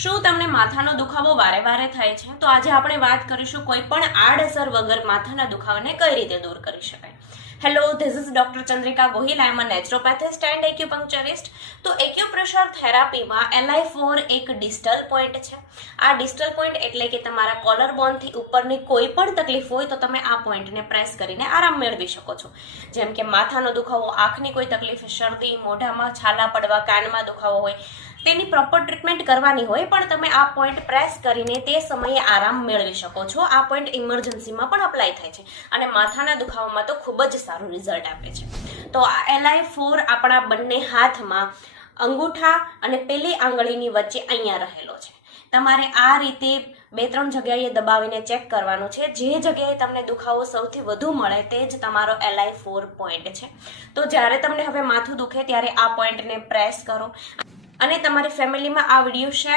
શું તમને માથાનો દુખાવો વારે વારે થાય છે? તો આજે આપણે વાત કરીશું કોઈ પણ આડઅસર વગર માથાના દુખાવાને કઈ રીતે દૂર કરી શકાય. Hello, this is doctor Chandrika Gohil. I am a naturopathist and acupuncturist. તો એક્યુપ્રેશર થેરાપીમાં LI4 એક ડિસ્ટલ પોઈન્ટ છે. આ ડિસ્ટલ પોઈન્ટ એટલે કે તમારા કોલર બોનથી ઉપરની કોઈ પણ તકલીફ હોય તો તમે આ પોઈન્ટને પ્રેસ કરીને આરામ મેળવી શકો છો. જેમ કે માથાનો દુખાવો, આંખની કોઈ તકલીફ, શરદી, મોઢામાં છાલા પડવા, કાનમાં દુખાવો હોય, તેની પ્રોપર ટ્રીટમેન્ટ કરવાની હોય પણ તમે આ પોઈન્ટ પ્રેસ કરીને તે સમયે આરામ મેળવી શકો છો. આ પોઈન્ટ ઇમરજન્સીમાં પણ અપ્લાય થાય છે અને માથાના દુખાવામાં તો ખૂબ જ સારું રિઝલ્ટ આપે છે. તો આ LI4 આપણા બંને હાથમાં અંગૂઠા અને પેલી આંગળીની વચ્ચે અહીંયા રહેલો છે. તમારે આ રીતે 2-3 જગ્યાએ દબાવીને ચેક કરવાનું છે. જે જગ્યાએ તમને દુખાવો સૌથી વધુ મળે તે જ તમારો LI4 પોઈન્ટ છે. તો જ્યારે તમને હવે માથું દુખે ત્યારે આ પોઈન્ટને પ્રેસ કરો અને તમારી ફેમિલીમાં આ વિડીયો શેર